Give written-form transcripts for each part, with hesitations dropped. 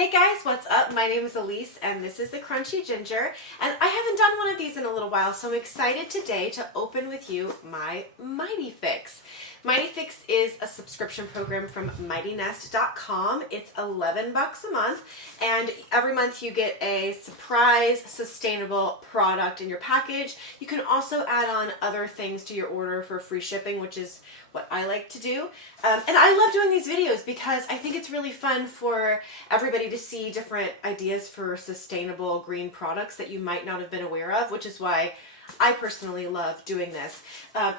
Hey guys, what's up? My name is Elise and this is the Crunchy Ginger, and I haven't done one of these in a little while, so I'm excited today to open with you my MightyFix. MightyFix is a subscription program from MightyNest.com. It's 11 bucks a month, and every month you get a surprise sustainable product in your package. You can also add on other things to your order for free shipping, which is what I like to do. And I love doing these videos because I think it's really fun for everybody to see different ideas for sustainable green products that you might not have been aware of, which is why I personally love doing this.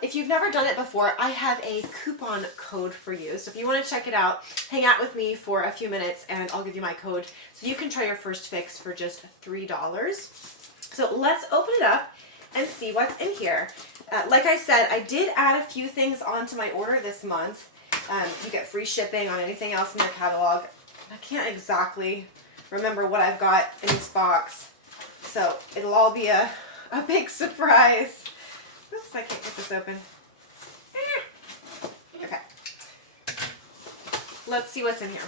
If you've never done it before, I have a coupon code for you. So if you want to check it out, hang out with me for a few minutes and I'll give you my code so you can try your first fix for just $3. So let's open it up and see what's in here. Like I said, I did add a few things onto my order this month. You get free shipping on anything else in their catalog. I can't exactly remember what I've got in this box, so it'll all be a big surprise. Oops, I can't get this open. Okay. Let's see what's in here.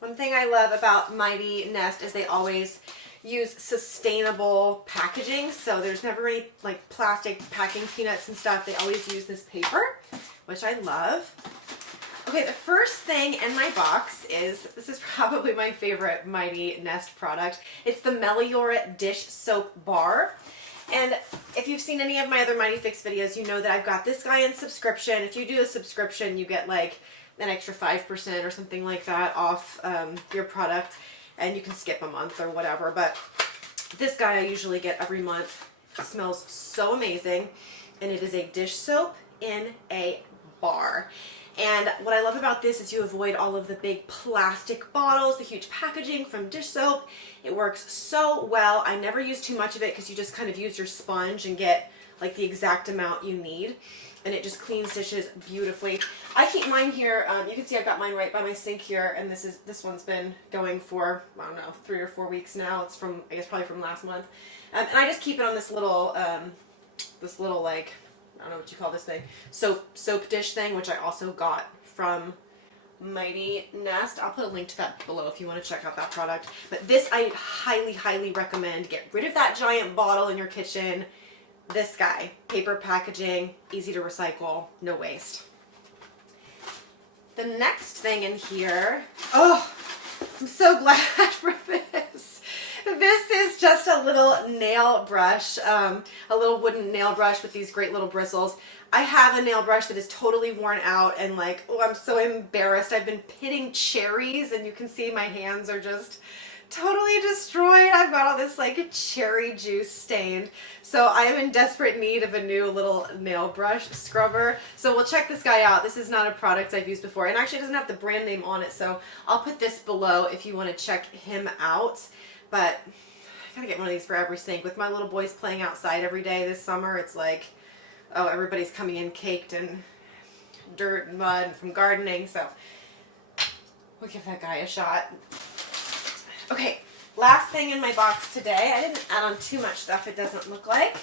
One thing I love about MightyNest is they always use sustainable packaging, so there's never any like plastic packing peanuts and stuff. They always use this paper, which I love. Okay, the first thing in my box is, this is probably my favorite MightyNest product. It's the Meliora dish soap bar. And if you've seen any of my other MightyFix videos, you know that I've got this guy in subscription. If you do a subscription, you get like an extra 5% or something like that off your product, and you can skip a month or whatever. But this guy I usually get every month. It smells so amazing, and it is a dish soap in a bar. And what I love about this is you avoid all of the big plastic bottles, the huge packaging from dish soap. It works so well. I never use too much of it because you just kind of use your sponge and get like the exact amount you need. And it just cleans dishes beautifully. I keep mine here. You can see I've got mine right by my sink here, and this one's been going for, I don't know, 3 or 4 weeks now. It's from, I guess, probably from last month. And I just keep it on this little like, I don't know what you call this thing, soap dish thing, which I also got from MightyNest. I'll put a link to that below if you want to check out that product. But this I highly, highly recommend. Get rid of that giant bottle in your kitchen. This guy, paper packaging, easy to recycle, no waste. The next thing in here, oh, I'm so glad for this. This is just a little nail brush, a little wooden nail brush with these great little bristles. I have a nail brush that is totally worn out and like, oh, I'm so embarrassed. I've been pitting cherries and you can see my hands are just totally destroyed. I've got all this like cherry juice stained. So I am in desperate need of a new little nail brush scrubber. So we'll check this guy out. This is not a product I've used before, and actually it doesn't have the brand name on it, so I'll put this below if you want to check him out. But I gotta get one of these for every sink. With my little boys playing outside every day this summer, it's like, oh, everybody's coming in caked in dirt and mud and from gardening, so we'll give that guy a shot. Okay, last thing in my box today, I didn't add on too much stuff, it doesn't look like,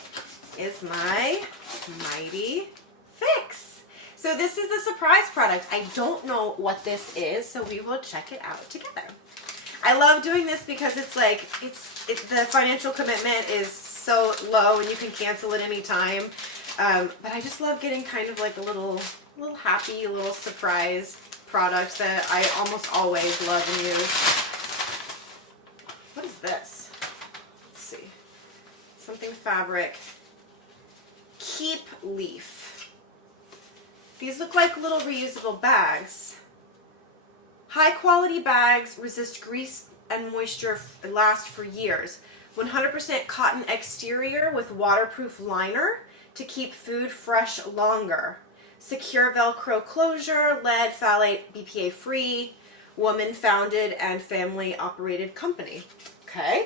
is my MightyFix. So this is the surprise product. I don't know what this is, so we will check it out together. I love doing this because it's like, the financial commitment is so low and you can cancel at any time. But I just love getting kind of like a little happy, little surprise product that I almost always love and use. What is this? Let's see. Something fabric. Keep leaf. These look like little reusable bags. High quality bags resist grease and moisture and last for years. 100% cotton exterior with waterproof liner to keep food fresh longer. Secure Velcro closure, lead, phthalate, BPA free. Woman founded and family operated company. Okay,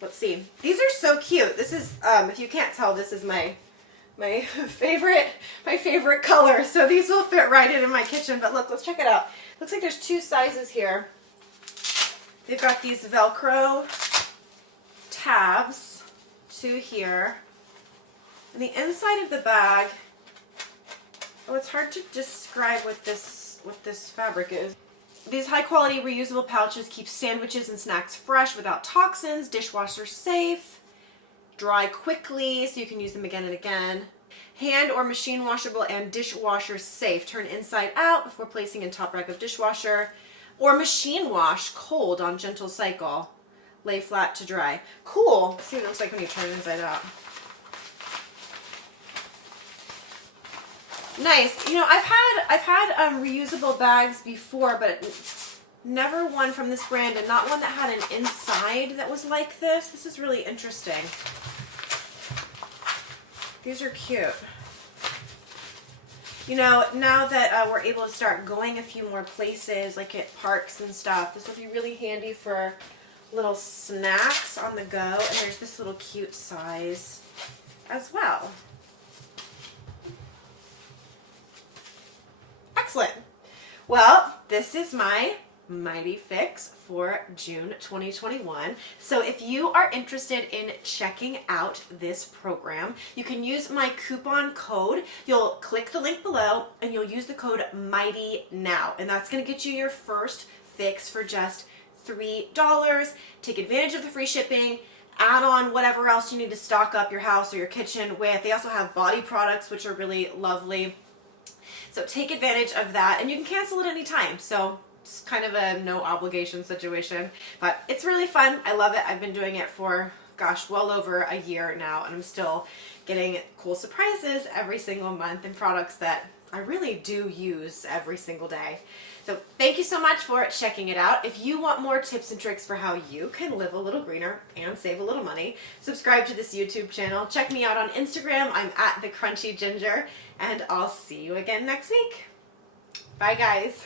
let's see. These are so cute. This is, if you can't tell, this is my favorite color. So these will fit right in my kitchen. But look, let's check it out. Looks like there's 2 sizes here. They've got these Velcro tabs, 2 here. And the inside of the bag it's hard to describe what this fabric is. These high quality reusable pouches keep sandwiches and snacks fresh without toxins, dishwasher safe, dry quickly so you can use them again and again. Hand or machine washable and dishwasher safe. Turn inside out before placing in top rack of dishwasher. Or machine wash cold on gentle cycle. Lay flat to dry. Cool. Let's see what it looks like when you turn it inside out. Nice. You know, I've had reusable bags before, but never one from this brand, and not one that had an inside that was like this. This is really interesting. These are cute. You know, now that we're able to start going a few more places, like at parks and stuff, this will be really handy for little snacks on the go. And there's this little cute size as well. Excellent. Well, this is my MightyFix for June 2021. So if you are interested in checking out this program, you can use my coupon code. You'll click the link below and you'll use the code MightyNow, and that's going to get you your first fix for just $3. Take advantage of the free shipping. Add on whatever else you need to stock up your house or your kitchen with. They also have body products, which are really lovely. So take advantage of that, and you can cancel at any time. So it's kind of a no obligation situation, but it's really fun. I love it. I've been doing it for, gosh, well over a year now, and I'm still getting cool surprises every single month and products that I really do use every single day. So thank you so much for checking it out. If you want more tips and tricks for how you can live a little greener and save a little money, subscribe to this YouTube channel. Check me out on Instagram. I'm at The Crunchy Ginger, and I'll see you again next week. Bye, guys.